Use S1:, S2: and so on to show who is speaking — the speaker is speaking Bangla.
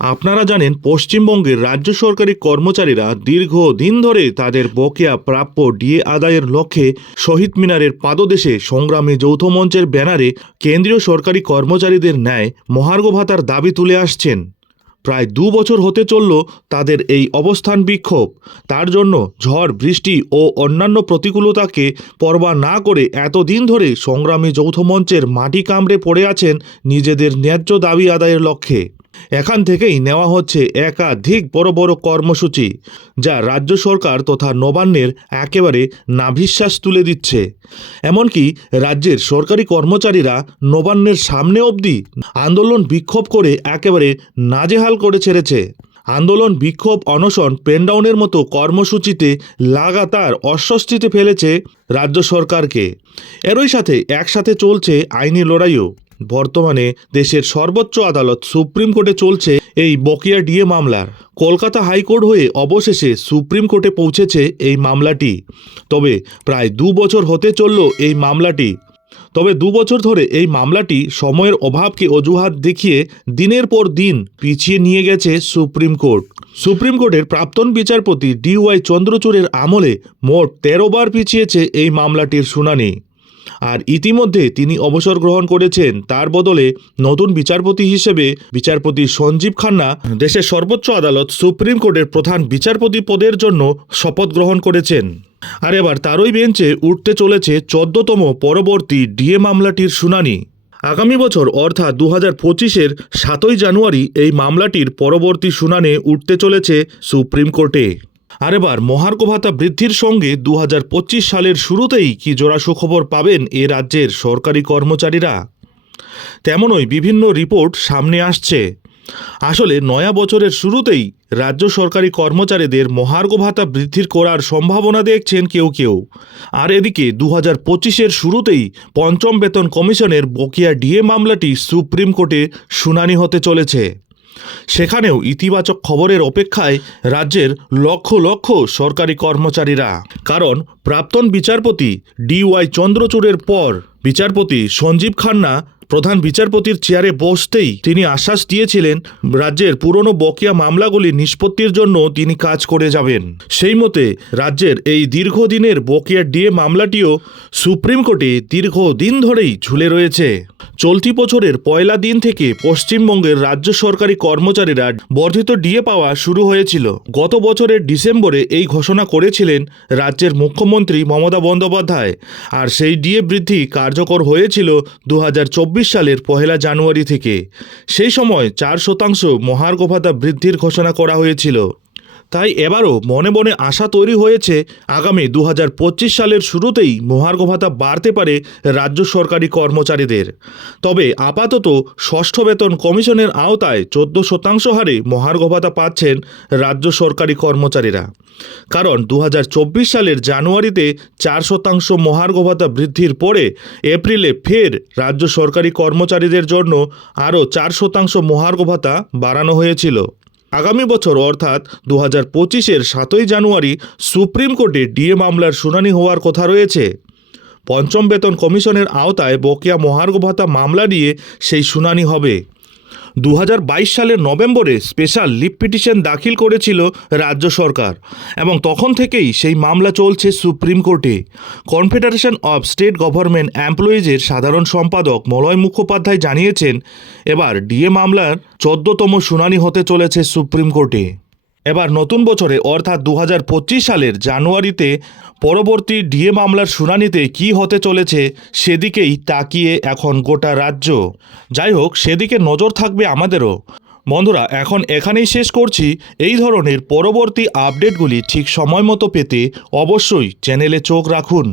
S1: আপনারা জানেন, পশ্চিমবঙ্গের রাজ্য সরকারি কর্মচারীরা দীর্ঘ দিন ধরে তাদের বকেয়া প্রাপ্য ডিএ আদায়ের লক্ষ্যে শহীদ মিনারের পাদদেশে সংগ্রামী যৌথ মঞ্চের ব্যানারে কেন্দ্রীয় সরকারি কর্মচারীদের ন্যায় মহার্ঘ ভাতার দাবি তুলে আসছেন। প্রায় দু বছর হতে চলল তাদের এই অবস্থান বিক্ষোভ। তার জন্য ঝড়, বৃষ্টি ও অন্যান্য প্রতিকূলতাকে পরবা না করে এতদিন ধরে সংগ্রামী যৌথ মঞ্চের মাটি কামড়ে পড়ে আছেন নিজেদের ন্যায্য দাবি আদায়ের লক্ষ্যে। এখান থেকেই নেওয়া হচ্ছে একাধিক বড় বড় কর্মসূচি, যা রাজ্য সরকার তথা নবান্নের একেবারে নাভিশ্বাস তুলে দিচ্ছে। এমনকি রাজ্যের সরকারি কর্মচারীরা নবান্নের সামনে অবধি আন্দোলন বিক্ষোভ করে একেবারে নাজেহাল করে ছেড়েছে। আন্দোলন বিক্ষোভ অনশন পেনডাউনের মতো কর্মসূচিতে লাগাতার অস্বস্তিতে ফেলেছে রাজ্য সরকারকে। এরই সাথে একসাথে চলছে আইনি লড়াইও। বর্তমানে দেশের সর্বোচ্চ আদালত সুপ্রিম কোর্টে চলছে এই বকেয়া ডিএ মামলার। কলকাতা হাইকোর্ট হয়ে অবশেষে সুপ্রিম কোর্টে পৌঁছেছে এই মামলাটি। তবে প্রায় দু বছর হতে চলল এই মামলাটি। তবে দু বছর ধরে এই মামলাটি সময়ের অভাবকে অজুহাত দেখিয়ে দিনের পর দিন পিছিয়ে নিয়ে গেছে সুপ্রিম কোর্ট। সুপ্রিম কোর্টের প্রাক্তন বিচারপতি ডিওয়াই চন্দ্রচূড়ের আমলে মোট তেরো বার পিছিয়েছে এই মামলাটির শুনানি। আর ইতিমধ্যে তিনি অবসর গ্রহণ করেছেন। তার বদলে নতুন বিচারপতি হিসেবে বিচারপতি সঞ্জীব খান্না দেশের সর্বোচ্চ আদালত সুপ্রিম কোর্টের প্রধান বিচারপতি পদের জন্য শপথ গ্রহণ করেছেন। আর এবার তারই বেঞ্চে উঠতে চলেছে চোদ্দতম পরবর্তী ডিএ মামলাটির শুনানি। আগামী বছর অর্থাৎ দু হাজার পঁচিশের সাতই জানুয়ারি এই মামলাটির পরবর্তী শুনানি উঠতে চলেছে সুপ্রিম কোর্টে। আর এবার মহার্ঘ ভাতা বৃদ্ধির সঙ্গে দু হাজার পঁচিশ সালের শুরুতেই কি জোড়া সুখবর পাবেন এ রাজ্যের সরকারি কর্মচারীরা? তেমনই বিভিন্ন রিপোর্ট সামনে আসছে। আসলে নয়া বছরের শুরুতেই রাজ্য সরকারি কর্মচারীদের মহার্ঘ ভাতা বৃদ্ধির করার সম্ভাবনা দেখছেন কেউ কেউ। আর এদিকে দু হাজার পঁচিশের শুরুতেই পঞ্চম বেতন কমিশনের বকেয়া ডিএ মামলাটি সুপ্রিম কোর্টে শুনানি হতে চলেছে। সেখানেও ইতিবাচক খবরের অপেক্ষায় রাজ্যের লক্ষ লক্ষ সরকারি কর্মচারীরা। কারণ প্রাক্তন বিচারপতি ডি ডিওয়াই চন্দ্রচূড়ের পর বিচারপতি সঞ্জীব খান্না প্রধান বিচারপতির চেয়ারে বসতেই তিনি আশ্বাস দিয়েছিলেন, রাজ্যের পুরনো বকেয়া মামলাগুলি নিষ্পত্তির জন্য তিনি কাজ করে যাবেন। সেই মতে, রাজ্যের এই দীর্ঘদিনের বকেয়া ডিএ মামলাটিও সুপ্রিম কোর্টে দীর্ঘদিন ধরেই ঝুলে রয়েছে। চলতি বছরের পয়লা দিন থেকে পশ্চিমবঙ্গের রাজ্য সরকারি কর্মচারীরা বর্ধিত ডিএ পাওয়া শুরু হয়েছিল। গত বছরের ডিসেম্বরে এই ঘোষণা করেছিলেন রাজ্যের মুখ্যমন্ত্রী মমতা বন্দ্যোপাধ্যায়। আর সেই ডিএ বৃদ্ধি কার্যকর হয়েছিল দু হাজার চব্বিশ সালের পহেলা জানুয়ারি থেকে। সেই সময় চার শতাংশ মহার্ঘ ভাতা বৃদ্ধির ঘোষণা করা হয়েছিল। তাই এবারও মনে মনে আশা তৈরি হয়েছে আগামী দু হাজার পঁচিশ সালের শুরুতেই মহার্ঘ ভাতা বাড়তে পারে রাজ্য সরকারি কর্মচারীদের। তবে আপাতত ষষ্ঠ বেতন কমিশনের আওতায় চোদ্দ শতাংশ হারে মহার্ঘ ভাতা পাচ্ছেন রাজ্য সরকারি কর্মচারীরা। কারণ দু হাজার চব্বিশ সালের জানুয়ারিতে চার শতাংশ মহার্ঘ ভাতা বৃদ্ধির পরে এপ্রিলে ফের রাজ্য সরকারি কর্মচারীদের জন্য আরও চার শতাংশ মহার্ঘ ভাতা বাড়ানো হয়েছিল। আগামী বছর অর্থাৎ দু হাজার পঁচিশের সাতই জানুয়ারি সুপ্রিম কোর্টে ডিএ মামলার শুনানি হওয়ার কথা রয়েছে। পঞ্চম বেতন কমিশনের আওতায় বকেয়া মহার্ঘ ভাতা মামলা নিয়ে সেই শুনানি হবে। দু হাজার বাইশ সালের নভেম্বরে স্পেশাল লিভ পিটিশন দাখিল করেছিল রাজ্য সরকার এবং তখন থেকেই সেই মামলা চলছে সুপ্রিম কোর্টে। কনফেডারেশন অব স্টেট গভর্নমেন্ট এমপ্লয়িজের সাধারণ সম্পাদক মলয় মুখোপাধ্যায় জানিয়েছেন, এবার ডিএ মামলার চোদ্দতম শুনানি হতে চলেছে সুপ্রিম কোর্টে। এবার নতুন বছরে, অর্থাৎ দু হাজার পঁচিশ সালের জানুয়ারিতে পরবর্তী ডিএ মামলার শুনানিতে কি হতে চলেছে সেদিকেই তাকিয়ে এখন গোটা রাজ্য। যাই হোক, সেদিকে নজর থাকবে আমাদেরও। বন্ধুরা, এখন এখানেই শেষ করছি। এই ধরনের পরবর্তী আপডেটগুলি ঠিক সময় মতো পেতে অবশ্যই চ্যানেলে চোখ রাখুন।